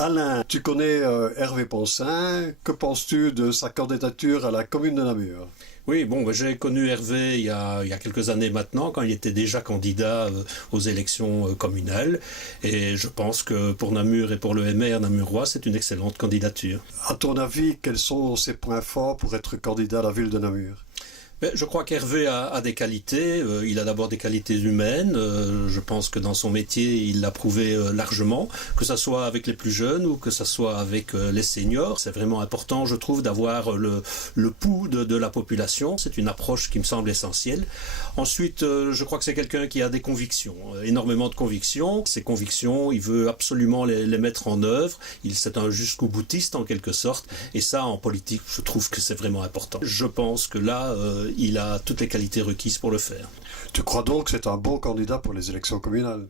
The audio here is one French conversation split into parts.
Alain, tu connais Hervé Poncin. Que penses-tu de sa candidature à la commune de Namur? Oui, bon, j'ai connu Hervé il y a quelques années maintenant, quand il était déjà candidat aux élections communales. Et je pense que pour Namur et pour le MR namurois, c'est une excellente candidature. À ton avis, quels sont ses points forts pour être candidat à la ville de Namur? Mais je crois qu'Hervé a des qualités. Il a d'abord des qualités humaines. Je pense que dans son métier, il l'a prouvé largement, que ça soit avec les plus jeunes ou que ça soit avec les seniors. C'est vraiment important, je trouve, d'avoir le pouls de la population. C'est une approche qui me semble essentielle. Ensuite, je crois que c'est quelqu'un qui a des convictions, énormément de convictions. Ces convictions, il veut absolument les mettre en œuvre. C'est un jusqu'au boutiste en quelque sorte. Et ça, en politique, je trouve que c'est vraiment important. Je pense que là, il a toutes les qualités requises pour le faire. Tu crois donc que c'est un bon candidat pour les élections communales?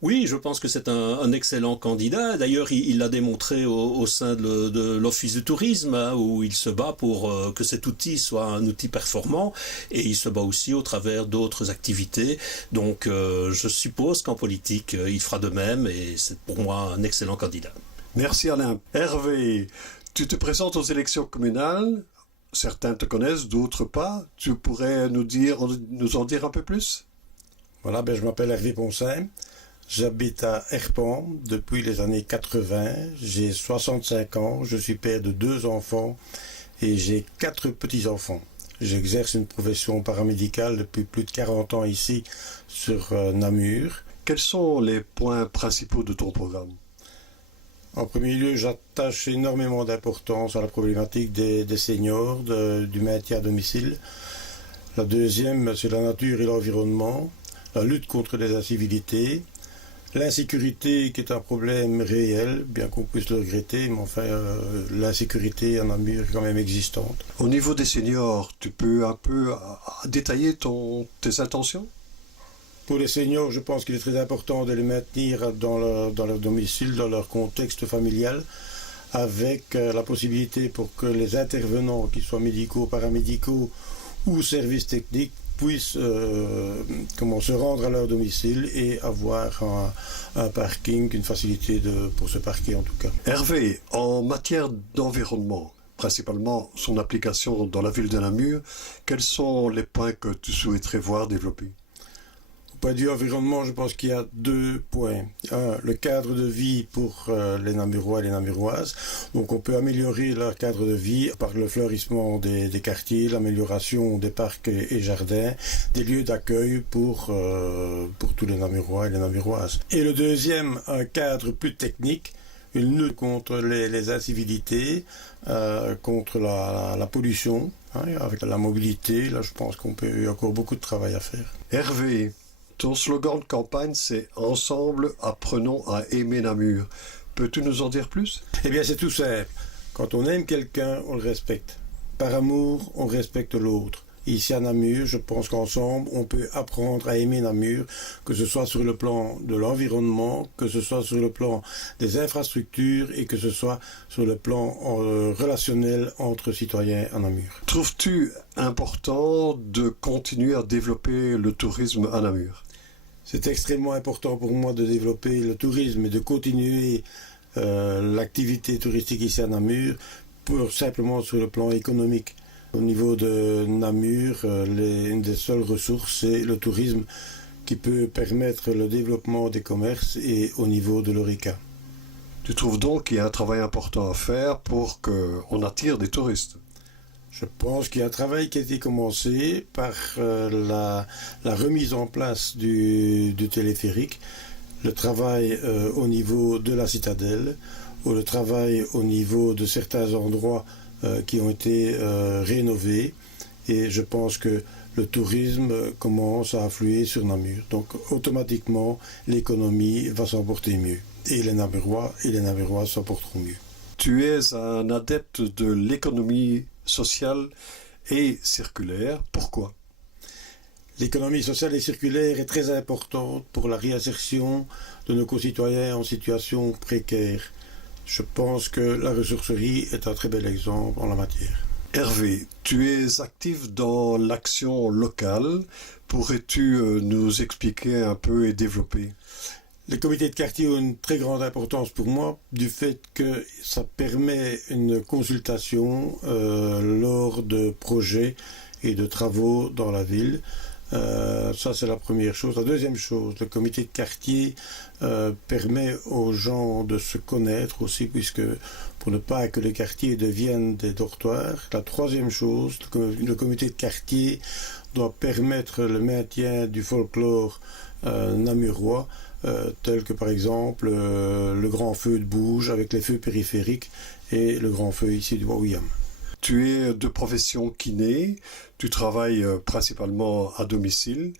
Oui, je pense que c'est un excellent candidat. D'ailleurs, il l'a démontré au sein de l'Office du tourisme, hein, où il se bat pour que cet outil soit un outil performant, et il se bat aussi au travers d'autres activités. Donc, je suppose qu'en politique, il fera de même, et c'est pour moi un excellent candidat. Merci Alain. Hervé, tu te présentes aux élections communales. Certains te connaissent, d'autres pas. Tu pourrais nous en dire un peu plus? Voilà, je m'appelle Hervé Poncin. J'habite à Herpan depuis les années 80. J'ai 65 ans. Je suis père de 2 enfants et j'ai 4 petits-enfants. J'exerce une profession paramédicale depuis plus de 40 ans ici sur Namur. Quels sont les points principaux de ton programme? En premier lieu, j'attache énormément d'importance à la problématique des seniors, du maintien à domicile. La deuxième, c'est la nature et l'environnement, la lutte contre les incivilités, l'insécurité qui est un problème réel, bien qu'on puisse le regretter, mais enfin, l'insécurité en Namur est quand même existante. Au niveau des seniors, tu peux un peu détailler tes intentions? Pour les seniors, je pense qu'il est très important de les maintenir dans leur domicile, dans leur contexte familial, avec la possibilité pour que les intervenants, qu'ils soient médicaux, paramédicaux ou services techniques, puissent se rendre à leur domicile et avoir un parking, une facilité pour se parquer en tout cas. Hervé, en matière d'environnement, principalement son application dans la ville de Namur, quels sont les points que tu souhaiterais voir développés? Au point de vue environnement, je pense qu'il y a 2 points. Un, le cadre de vie pour les Namurois et les Namuroises. Donc on peut améliorer leur cadre de vie par le fleurissement des quartiers, l'amélioration des parcs et jardins, des lieux d'accueil pour tous les Namurois et les Namuroises. Et le deuxième, un cadre plus technique, une lutte contre les incivilités, contre la pollution, avec la mobilité. Là, je pense qu'il y a encore beaucoup de travail à faire. Hervé, ton slogan de campagne, c'est « Ensemble, apprenons à aimer Namur ». Peux-tu nous en dire plus? Eh bien, c'est tout simple. Quand on aime quelqu'un, on le respecte. Par amour, on respecte l'autre. Ici à Namur, je pense qu'ensemble, on peut apprendre à aimer Namur, que ce soit sur le plan de l'environnement, que ce soit sur le plan des infrastructures et que ce soit sur le plan relationnel entre citoyens à Namur. Trouves-tu important de continuer à développer le tourisme à Namur? C'est extrêmement important pour moi de développer le tourisme et de continuer l'activité touristique ici à Namur, simplement sur le plan économique. Au niveau de Namur, une des seules ressources, c'est le tourisme qui peut permettre le développement des commerces et au niveau de l'ORECA. Tu trouves donc qu'il y a un travail important à faire pour qu'on attire des touristes? Je pense qu'il y a un travail qui a été commencé par la remise en place du téléphérique, le travail au niveau de la citadelle, ou le travail au niveau de certains endroits qui ont été rénovés. Et je pense que le tourisme commence à affluer sur Namur. Donc automatiquement, l'économie va s'en porter mieux. Et les Namurois et les Namuroises s'en porteront mieux. Tu es un adepte de l'économie sociale et circulaire. Pourquoi? L'économie sociale et circulaire est très importante pour la réinsertion de nos concitoyens en situation précaire. Je pense que la ressourcerie est un très bel exemple en la matière. Hervé, tu es actif dans l'action locale. Pourrais-tu nous expliquer un peu et développer? Les comités de quartier ont une très grande importance pour moi, du fait que ça permet une consultation lors de projets et de travaux dans la ville. Ça, c'est la première chose. La deuxième chose, le comité de quartier permet aux gens de se connaître aussi, puisque pour ne pas que les quartiers deviennent des dortoirs. La troisième chose, le comité de quartier doit permettre le maintien du folklore namurois, tel que par exemple le grand feu de Bouge avec les feux périphériques et le grand feu ici du Bois-William. Tu es de profession kiné, tu travailles principalement à domicile.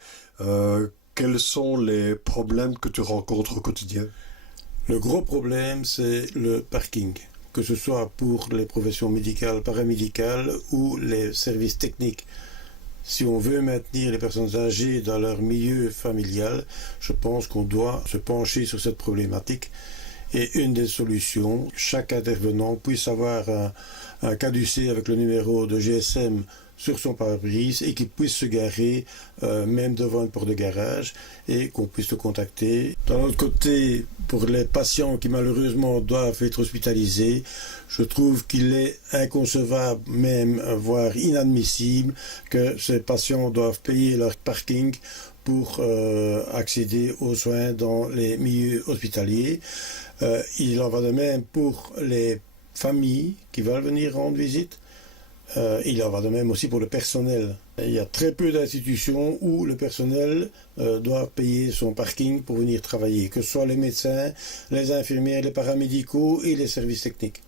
Quels sont les problèmes que tu rencontres au quotidien? Le gros problème, c'est le parking, que ce soit pour les professions médicales, paramédicales ou les services techniques. Si on veut maintenir les personnes âgées dans leur milieu familial, je pense qu'on doit se pencher sur cette problématique. Et une des solutions, chaque intervenant puisse avoir un caducée avec le numéro de GSM sur son pare-brise et qu'il puisse se garer même devant une porte de garage et qu'on puisse le contacter. D'un autre côté, pour les patients qui malheureusement doivent être hospitalisés, je trouve qu'il est inconcevable, même voire inadmissible, que ces patients doivent payer leur parking pour accéder aux soins dans les milieux hospitaliers. Il en va de même pour les familles qui veulent venir rendre visite. Il en va de même aussi pour le personnel. Il y a très peu d'institutions où le personnel doit payer son parking pour venir travailler, que ce soit les médecins, les infirmières, les paramédicaux et les services techniques.